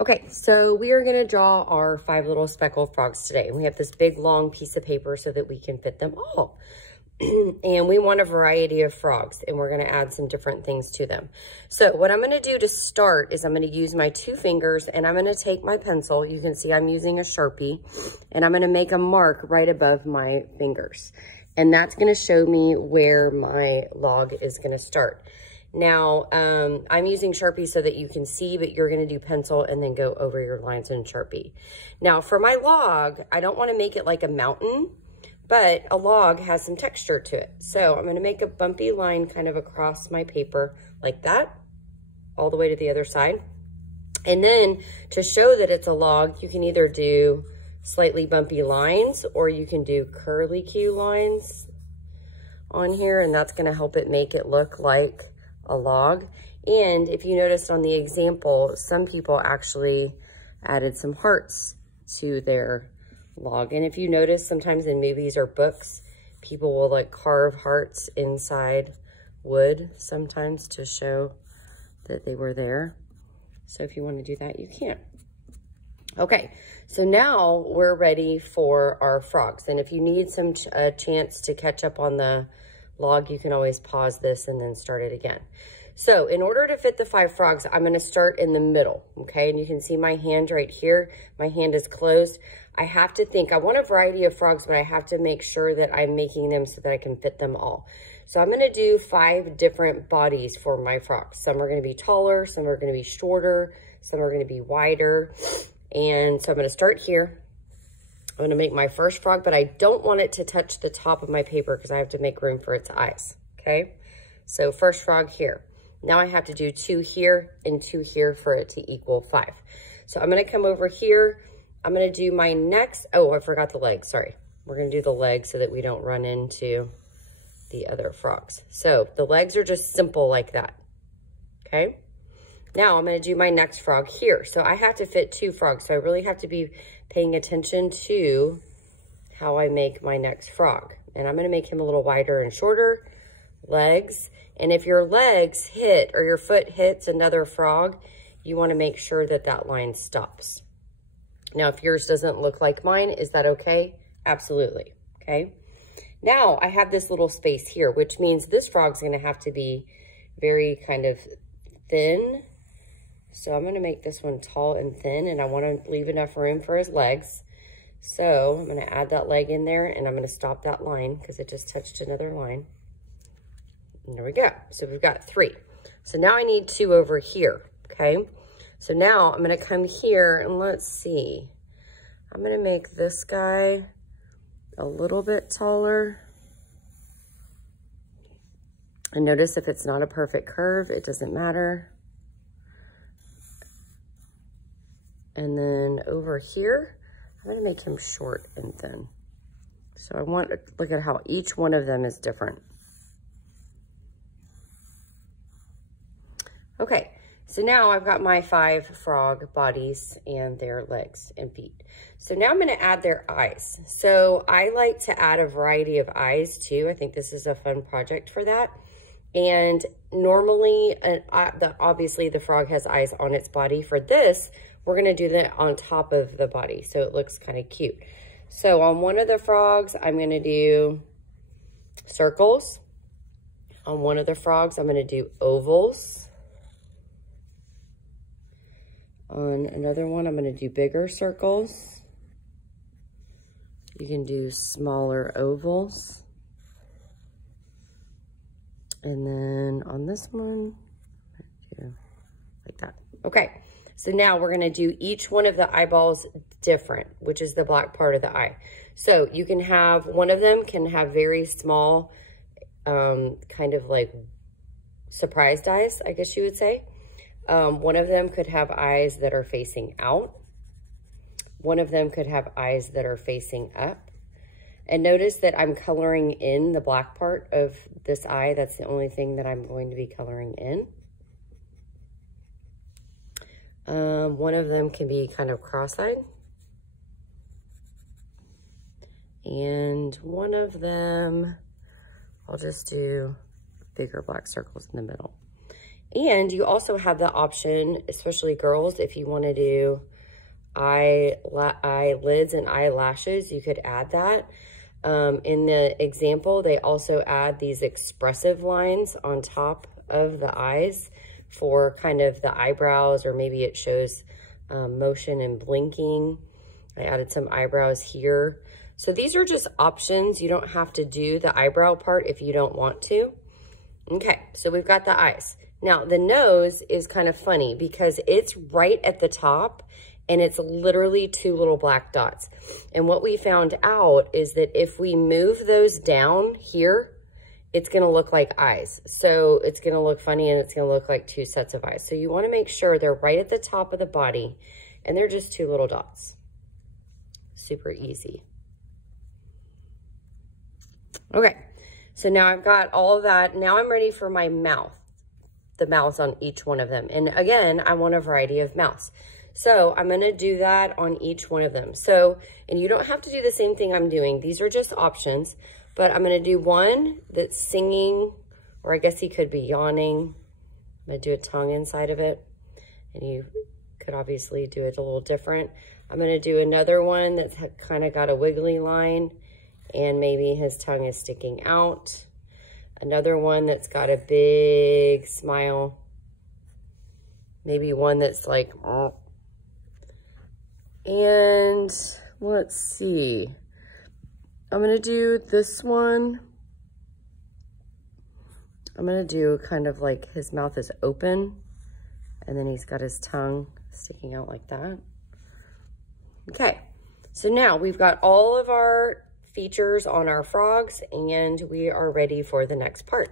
Okay, so we are gonna draw our 5 little speckled frogs today. And we have this big long piece of paper so that we can fit them all. And we want a variety of frogs, and we're gonna add some different things to them. So what I'm gonna do to start is I'm gonna use my 2 fingers and I'm gonna take my pencil. You can see I'm using a Sharpie, and I'm gonna make a mark right above my fingers. And that's gonna show me where my log is gonna start. Now, I'm using Sharpie so that you can see, but you're gonna do pencil and then go over your lines in Sharpie. Now, for my log, I don't wanna make it like a mountain, but a log has some texture to it. So I'm gonna make a bumpy line kind of across my paper like that, all the way to the other side. And then to show that it's a log, you can either do slightly bumpy lines or you can do curly Q lines on here, and that's gonna help it make it look like a log. And if you noticed on the example, some people actually added some hearts to their log. And if you notice, sometimes in movies or books, people will like carve hearts inside wood sometimes to show that they were there. So if you want to do that, you can. Okay, so now we're ready for our frogs. And if you need some chance to catch up on the log, you can always pause this and then start it again. So in order to fit the 5 frogs, I'm gonna start in the middle, okay? And you can see my hand right here. My hand is closed. I have to think, I want a variety of frogs, but I have to make sure that I'm making them so that I can fit them all. So I'm gonna do 5 different bodies for my frogs. Some are gonna be taller, some are gonna be shorter, some are gonna be wider. And so I'm gonna start here. I'm gonna make my first frog, but I don't want it to touch the top of my paper because I have to make room for its eyes, okay? So first frog here. Now I have to do 2 here and 2 here for it to equal 5. So I'm gonna come over here. I'm gonna do my next, oh, I forgot the legs, sorry. We're gonna do the legs so that we don't run into the other frogs. So the legs are just simple like that, okay? Now I'm gonna do my next frog here. So I have to fit 2 frogs, so I really have to be paying attention to how I make my next frog. And I'm gonna make him a little wider and shorter, legs. And if your legs hit or your foot hits another frog, you wanna make sure that that line stops. Now, if yours doesn't look like mine, is that okay? Absolutely, okay? Now I have this little space here, which means this frog's gonna have to be very kind of thin. So I'm gonna make this one tall and thin, and I wanna leave enough room for his legs. So I'm gonna add that leg in there, and I'm gonna stop that line because it just touched another line. And there we go. So we've got 3. So now I need 2 over here, okay? So now I'm gonna come here and let's see. I'm gonna make this guy a little bit taller. And notice if it's not a perfect curve, it doesn't matter. And then over here, I'm gonna make him short and thin. So I want to look at how each one of them is different. Okay, so now I've got my 5 frog bodies and their legs and feet. So now I'm gonna add their eyes. So I like to add a variety of eyes too. I think this is a fun project for that. And normally, obviously the frog has eyes on its body. For this, we're gonna do that on top of the body, so it looks kind of cute. So on one of the frogs, I'm gonna do circles. On one of the frogs, I'm gonna do ovals. On another one, I'm gonna do bigger circles. You can do smaller ovals. And then on this one, do like that. Okay, so now we're gonna do each one of the eyeballs different, which is the black part of the eye. So you can have, one of them can have very small, kind of like surprised eyes, I guess you would say. One of them could have eyes that are facing out. One of them could have eyes that are facing up. And notice that I'm coloring in the black part of this eye. That's the only thing that I'm going to be coloring in. One of them can be kind of cross-eyed. And one of them, I'll just do bigger black circles in the middle. And you also have the option, especially girls, if you want to do eyelids and eyelashes, you could add that. In the example, they also add these expressive lines on top of the eyes for kind of the eyebrows, or maybe it shows motion and blinking. I added some eyebrows here. So these are just options. You don't have to do the eyebrow part if you don't want to. Okay, so we've got the eyes. Now the nose is kind of funny because it's right at the top and it's literally 2 little black dots. And what we found out is that if we move those down here, it's gonna look like eyes. So it's gonna look funny and it's gonna look like 2 sets of eyes. So you wanna make sure they're right at the top of the body and they're just 2 little dots. Super easy. Okay, so now I've got all of that. Now I'm ready for my mouth, the mouths on each one of them. And again, I want a variety of mouths. So I'm gonna do that on each one of them. So, and you don't have to do the same thing I'm doing. These are just options, but I'm gonna do one that's singing, or I guess he could be yawning. I'm gonna do a tongue inside of it. And you could obviously do it a little different. I'm gonna do another one that's kind of got a wiggly line and maybe his tongue is sticking out. Another one that's got a big smile. Maybe one that's like, oh. And let's see. I'm gonna do this one. I'm gonna do kind of like his mouth is open and then he's got his tongue sticking out like that. Okay, so now we've got all of our features on our frogs and we are ready for the next part.